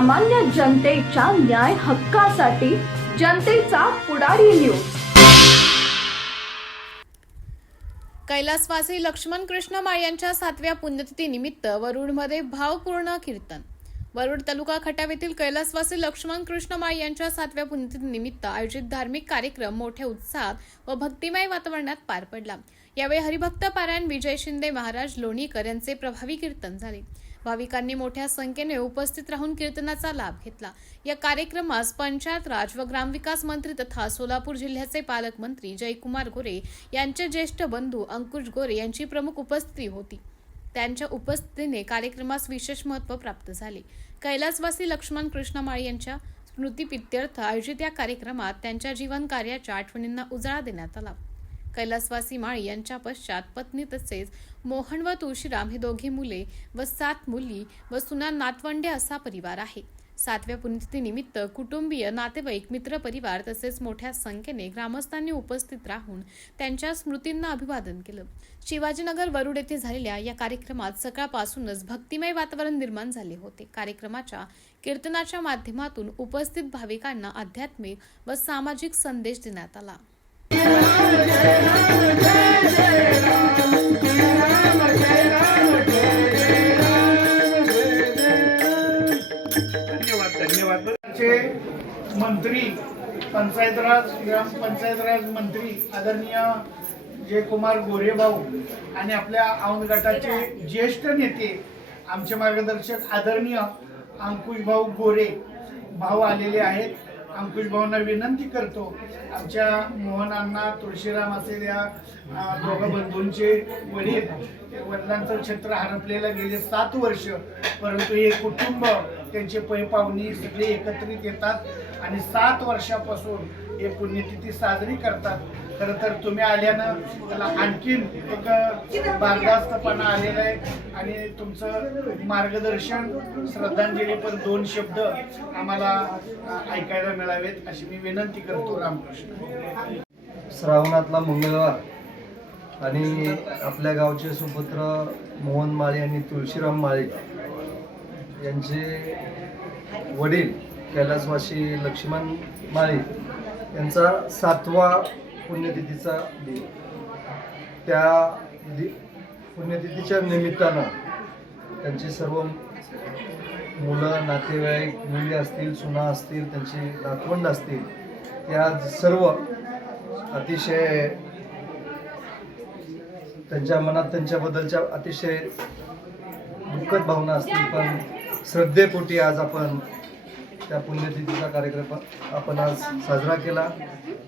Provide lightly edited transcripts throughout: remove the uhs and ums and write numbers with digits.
सामान्य जनतेच्या न्याय हक्कासाठी जनतेचा पुढारी न्यूज। कैलासवासी लक्ष्मण कृष्ण माळी यांच्या 7व्या पुण्यतिथी निमित्त वरुडमध्ये भावपूर्ण कीर्तन। वरुड तालुका खटाव येथील कैलासवासी लक्ष्मण कृष्ण माळी यांच्या 7व्या पुण्यतिथी निमित्त आयोजित धार्मिक कार्यक्रम मोठ्या उत्साहात व भक्तिमय वातावरणात पार पडला। यावेळी हरिभक्त पारायण विजय शिंदे महाराज लोणीकर यांचे प्रभावी कीर्तन झाले। भाविकांनी मोठ्या संख्येने उपस्थित राहून कीर्तनाचा लाभ घेतला। या कार्यक्रमास पंचायत राज व ग्रामविकास मंत्री तथा सोलापूर जिल्ह्याचे पालकमंत्री जयकुमार गोरे यांचे ज्येष्ठ बंधू अंकुश गोरे यांची प्रमुख उपस्थिती होती। त्यांच्या उपस्थितीने कार्यक्रमास विशेष महत्त्व प्राप्त झाले। कैलासवासी लक्ष्मण कृष्ण माळी यांच्या स्मृतिप्रीत्यर्थ आयोजित या कार्यक्रमात त्यांच्या जीवन कार्याच्या आठवणींना उजाळा देण्यात आला। कैलासवासी माळी यांच्या पश्चात पत्नी तसेच मोहन व तुळशीराम हे दोघे मुले व 7 मुली व सुना नातवंडे असा परिवार आहे। 7व्या पुण्यतिथी निमित्त कुटुंबीय, नातेवाईक, मित्र परिवार तसेच मोठ्या संख्येने ग्रामस्थांनी उपस्थित राहून त्यांच्या स्मृतींना अभिवादन केलं। शिवाजीनगर वरुड येथे झालेल्या या कार्यक्रमात सकाळपासूनच भक्तिमय वातावरण निर्माण झाले होते। कार्यक्रमाच्या कीर्तनाच्या माध्यमातून उपस्थित भाविकांना आध्यात्मिक व सामाजिक संदेश देण्यात आला। धन्यवाद। मंत्री, पंचायत राज, ग्रामपंचायत राज मंत्री आदरणीय जयकुमार गोरे भाऊ आणि आपल्या औंध गटाचे ज्येष्ठ नेते आमचे मार्गदर्शक आदरणीय अंकुश भाऊ गोरे भाऊ आलेले आहेत। अंकुश भाऊंना विनंती करतो, आमच्या मोहनांना, तुळशीराम असेल या दोघं बंधूंचे वडिलांचं छत्र हरपलेलं गेले 7 वर्ष, परंतु हे कुटुंब त्यांचे पै पाहुणी सगळे एकत्रित येतात आणि 7 वर्षापासून हे पुण्यतिथी साजरी करतात। खरं तर तुम्ही आल्यानं त्याला आणखीन एक बारदास्तपणा आलेला आहे आणि तुमचं मार्गदर्शन, श्रद्धांजली पण 2 शब्द आम्हाला ऐकायला मिळावेत अशी मी विनंती करतो। रामकृष्ण। श्रावणातला मंगळवार आणि आपल्या गावचे सुपुत्र मोहन माळी आणि तुळशीराम माळी यांचे वडील कैलासवासी लक्ष्मण माळी यांचा 7वा पुण्यतिथीचा दिन। त्या पुण्यतिथीच्या निमित्तानं त्यांची सर्व मुलं, नातेवाईक, मुली असतील, सुना असतील, त्यांची नातवंड असतील, त्या सर्व अतिशय त्यांच्या मनात त्यांच्याबद्दलच्या अतिशय दुःखद भावना असतील, पण श्रद्धेपोटी आज आपण त्या पुण्यतिथीचा कार्यक्रम आपण आज साजरा केला।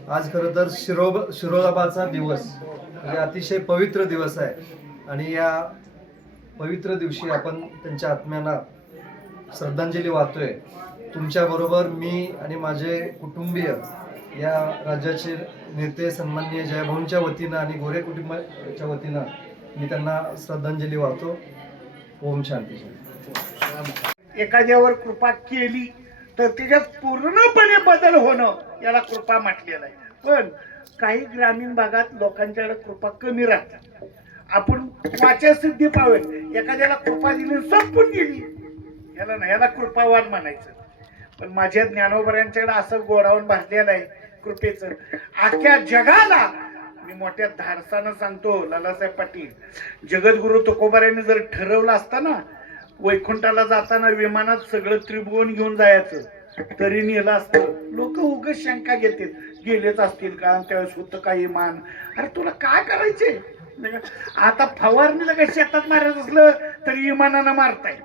आज खरं तर शिरोळाबाचा दिवस म्हणजे अतिशय पवित्र दिवस आहे आणि या पवित्र दिवशी आपण त्यांच्या आत्म्यांना श्रद्धांजली वाहतोय। तुमच्याबरोबर मी आणि माझे कुटुंबीय, या राज्याचे नेते सन्माननीय जयभाऊंच्या वतीनं आणि गोरे कुटुंबाच्या वतीनं मी त्यांना श्रद्धांजली वाहतो। ओम शांती। एखाद्यावर कृपा केली तर त्याच्यात पूर्णपणे बदल होणं याला कृपा म्हटलेलं आहे, पण काही ग्रामीण भागात लोकांच्याकडे कृपा कमी राहतात। आपण वाचसिद्धी पावेल, एखाद्याला कृपा दिली संपून गेली, याला नाही, याला कृपावान म्हणायचं। पण माझ्या ज्ञानोबऱ्यांच्याकडे असं गोडावून भरलेलं आहे कृपेचं, अख्ख्या जगाला मी मोठ्या धाडसानं सांगतो, लालासाहेब पाटील, जगद्गुरु तुकोबारायांनी जर ठरवलं असतं ना वैकुंठाला जाताना विमानात सगळं त्रिभुवन घेऊन जायचं, तरी नेलं असतं। लोक उगाच शंका घेतील, गेलेच असतील का, त्यावेळेस होतं काही मान। अरे तुला काय करायचंय? आता फवारणीला काही शेतात मारायचं असलं तरी विमानानं मारताय,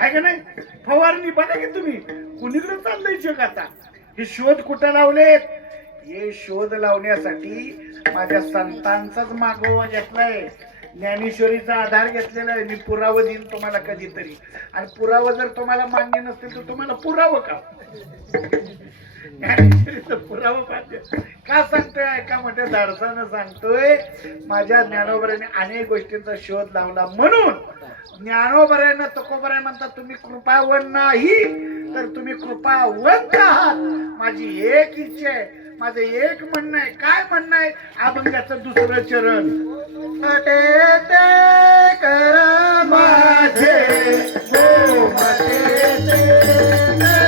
आहे का नाही? फवारणी बघा की तुम्ही, कुणीकडे चाललंय जग आता। हे शोध कुठं लावलेत? हे शोध लावण्यासाठी माझ्या संतांचाच मागोवा घेतलाय, ज्ञानेश्वरीचा आधार घेतलेला आहे। मी पुरावा देईन तुम्हाला कधीतरी, आणि पुरावा जर तुम्हाला मान्य नसतील तर तुम्हाला पुरावा का? ज्ञानेश्वरीचा पुरावा पाहिजे का सांगतोय? ऐका, मोठ्या धाडसानं सांगतोय, माझ्या ज्ञानोबऱ्याने अनेक गोष्टींचा शोध लावला, म्हणून ज्ञानोबऱ्यानं तुकोबऱ्या म्हणतात तुम्ही कृपावन नाही तर तुम्ही कृपावंत आहात। माझी एक इच्छा आहे, माझं एक म्हणणं आहे। काय म्हणणं आहे? अभंगाचं 2रं चरण, मटे ते कर माझे, हो मटे ते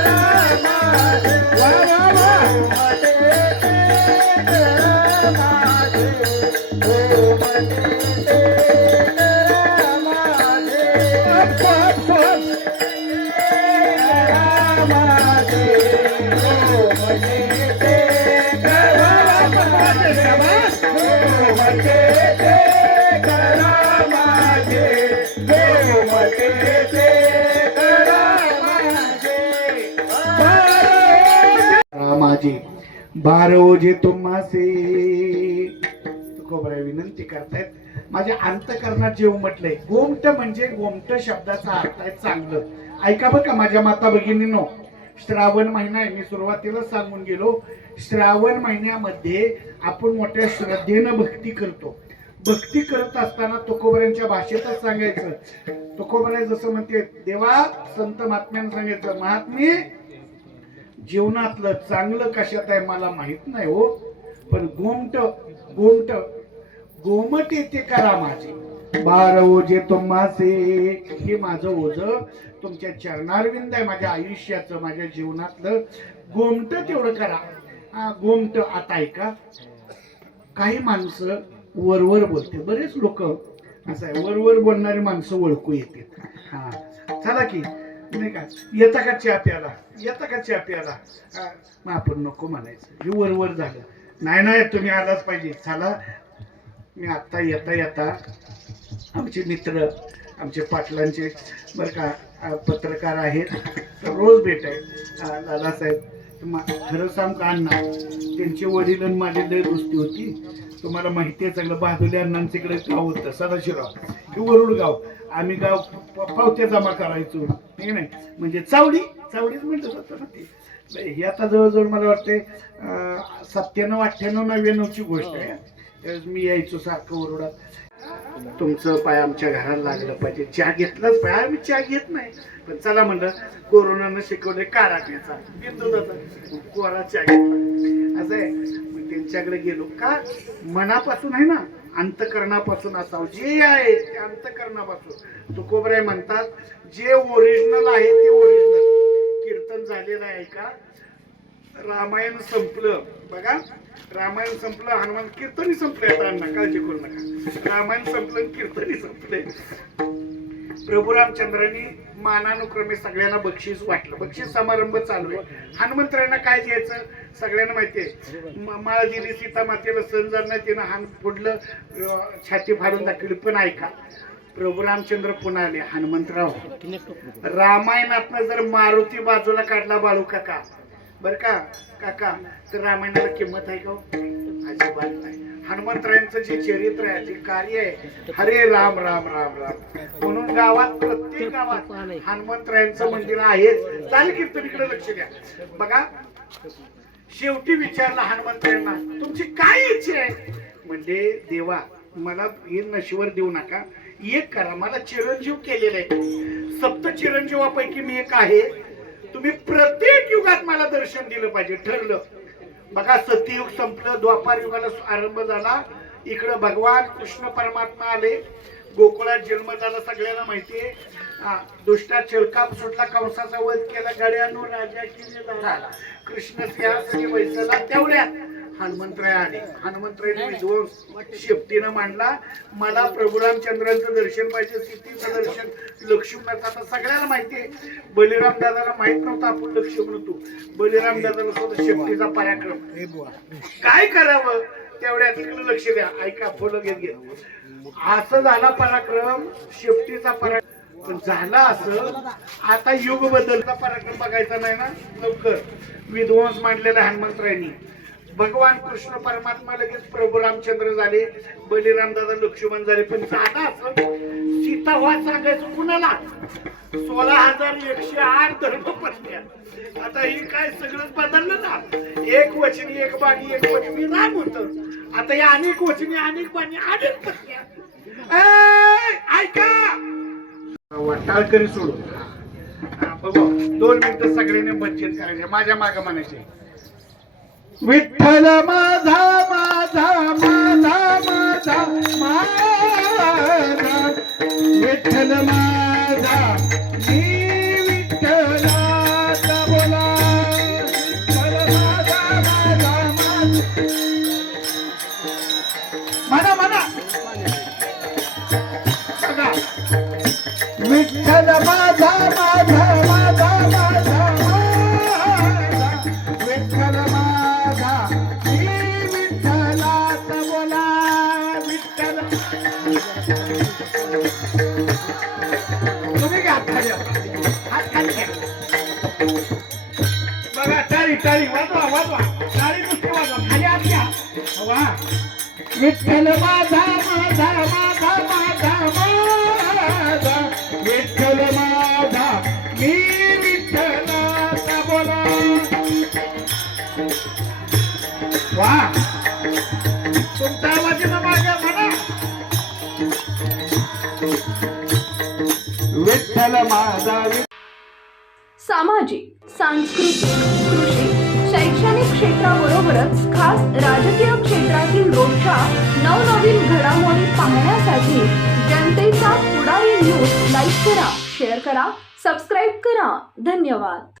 माझे बारो जे तुम्हासे तुकोबराय विनंती करतायत माझ्या अंतकरणात जे उमटलंय. गोमट म्हणजे गोमट शब्दाचा अर्थ आहे चांगलं. ऐका बरं का माझ्या माता भगिनींनो, श्रावण महिना आहे. मी सुरुवातीला सांगून गेलो, श्रावण महिन्यामध्ये आपण मोठ्या श्रद्धेनं भक्ती करतो. भक्ती करत असताना तुकोबरायांच्या भाषेतच सांगायचं. तुकोबराय जसं म्हणते, देवा संत महात्म्यानं सांगायचं, महात्मे जीवनातलं चांगलं कशात आहे मला माहित नाही हो, पण गोमट गोमट गोमट येते करा माझे. बार ओझे तुम्हासे, हे माझं ओझ तुमच्या चरणारविंद आहे. माझ्या आयुष्याचं, माझ्या जीवनातलं गोमट तेवढं करा. हा गोमट. आता ऐका, काही माणसं वरवर बोलते. बरेच लोक असं आहे, वरवर बोलणारी माणसं ओळखू येते. हा चला की नाही का, येता का चहा प्याला, येता का चहा प्याला, मग आपण नको म्हणायचं. हे वरवर झालं. नाही नाही तुम्ही आलाच पाहिजे. चला, मी आत्ता येता येता आमचे मित्र, आमचे पाटलांचे बरं का पत्रकार आहेत, रोज भेट आहे. दादासाहेब खरं सांग का अण्णा, त्यांचे वडील आणि माझी लय दोस्ती होती. तुम्हाला माहिती आहे चांगलं. बहादुली अण्णांचं इकडे गाव होतं सदाशिवराव, हे वरुड गाव. आम्ही गाव पावत्या जमा करायचो, हे नाही म्हणजे चावडी चावडीच म्हणत होतं ना ते. हे आता जवळजवळ मला वाटते 97, 98, 99ची गोष्ट आहे. त्यावेळेस मी यायचो सारखं वरुडात. तुमचं पाय आमच्या घराला लागलं पाहिजे. चहा घेतलाच पाहिजे. मी चहा घेत नाही, पण चला म्हणलं, कोरोनानं शिकवले काढा प्यायचा, दुधाचा कोरा चहा घेतला. असं आहे. मग त्यांच्याकडे गेलो का, मनापासून आहे ना, अंतकरणापासून असावं. जे आहे ते अंतकरणापासून. तुकोबराय म्हणतात, जे ओरिजिनल आहे ते ओरिजिनल. कीर्तन झालेलं आहे का, रामायण संपलं बघा, रामायण संपलं, हनुमान कीर्तनी संपलंय. आता अण्णा काळजी करू नका, रामायण संपलं, कीर्तनी संपलंय. प्रभू रामचंद्रांनी मानानुक्रमे सगळ्यांना बक्षीस वाटलं. बक्षीस समारंभ चालू आहे. हनुमंतरायांना काय द्यायचं सगळ्यांना माहितीये. माळ दिली सीता मातेला, सण झाला नाही, तिनं हान फोडलं, छाती फाडून दाखवली. पण ऐका, प्रभू रामचंद्र पुन्हा आले. हनुमंतराव, रामायणातनं जर मारुती बाजूला काढला बाळू काका, बर का काका, तर रामायणाला किंमत आहे का? अजिबात नाही. हनुमंतरायांचं जे चरित्र आहे, जे कार्य आहे, हरे राम राम राम राम. म्हणून गावात, प्रत्येक गावात हनुमंतरायांचं मंदिर आहे. चालेल कीर्तनीकडे लक्ष द्या. बघा, शेवटी विचारला हनुमंतरायांना, तुमची काय इच्छा आहे? म्हणजे देवा, मला हे नशिवर देऊ नका, एक करा. मला चिरंजीव केलेलं आहे. 7 चिरंजीवापैकी मी एक आहे. तुम्ही प्रत्येक युगात मला दर्शन दिलं पाहिजे. ठरलं. बघा, सत्ययुग संपलं, द्वापार युगाला आरंभ झाला. इकडं भगवान कृष्ण परमात्मा आले, गोकुळात जन्म झाला, सगळ्यांना माहितीये. दुष्टा छळकाप सुटला, कंसाचा वध केला, गड्यानो राजा किने झाला, कृष्ण सिंहासनी वैसला. तेवढ्यात हनुमंतराय आले. हनुमंतरायने विध्वंस शेपटीनं मांडला. मला प्रभू रामचंद्रांचं दर्शन पाहिजे, सीतेचं दर्शन, लक्ष्मणाचं. आता सगळ्याला माहितीये, बलिराम दादाला माहित नव्हतं आपण लक्ष्मण होतो. बलिराम दादाला सुद्धा शेपटीचा पराक्रम. काय करावं तेवढ्या तिकडे लक्ष द्या. ऐका, फुलं घेत घेत असं झाला पराक्रम, शेपटीचा पराक्रम. पण झाला असं, आता युग बदलता पराक्रम बघायचा नाही ना लवकर. विध्वंस मांडलेला हनुमंतरायांनी. भगवान कृष्ण परमात्मा लगेच प्रभू रामचंद्र झाले, बलिराम दादा लक्ष्मण झाले. पण झाला असं, सीता वाद सांगायचं कुणाला? 16,108 धर्मपत्न्या. आता ही काय सगळंच बदललं ना. एक वचनी एक बाणी, एक वचनी राम होत. आता या अनेक वचनी, अनेक बाणी, अनेक पत्न्या. ऐका, वाटाळकरी सोडू बघू. 2 मिनिटं सगळ्यांनी बच्चन करायचे, माझ्या मागे म्हणायचे, विठ्ठल माझा माझा माझा माझा माझा, विठ्ठल माझा मी विठ्ठलाचा बोला, माझा माझा माझा. म्हणा म्हणा, विठ्ठल माझा माझा माझा माझा विठ्ठल माझा मी विठ्ठलाचा बोला विठ्ठल तुम्ही घ्या खाली हात खाली घ्या बघा टाळी टाळी वाजवा वाजवा टाळी नुसती वाजवा खाली हात घ्या वा विठ्ठल माझा माझा माझा माझा माझा विठ्ठल माझा मी विठ्ठलाचा बोला वा तुमचा आवाज येतो माझ्या म्हणा विठ्ठल माझा सामाजिक सांस्कृतिक कृषी शैक्षणिक क्षेत्राबरोबरच खास राजकीय क्षेत्रातील रोजच्या नवनवीन घडामोडी पाहण्यासाठी जनतेचा पुढारी न्यूज लाईक करा, शेअर करा, सबस्क्राईब करा. धन्यवाद.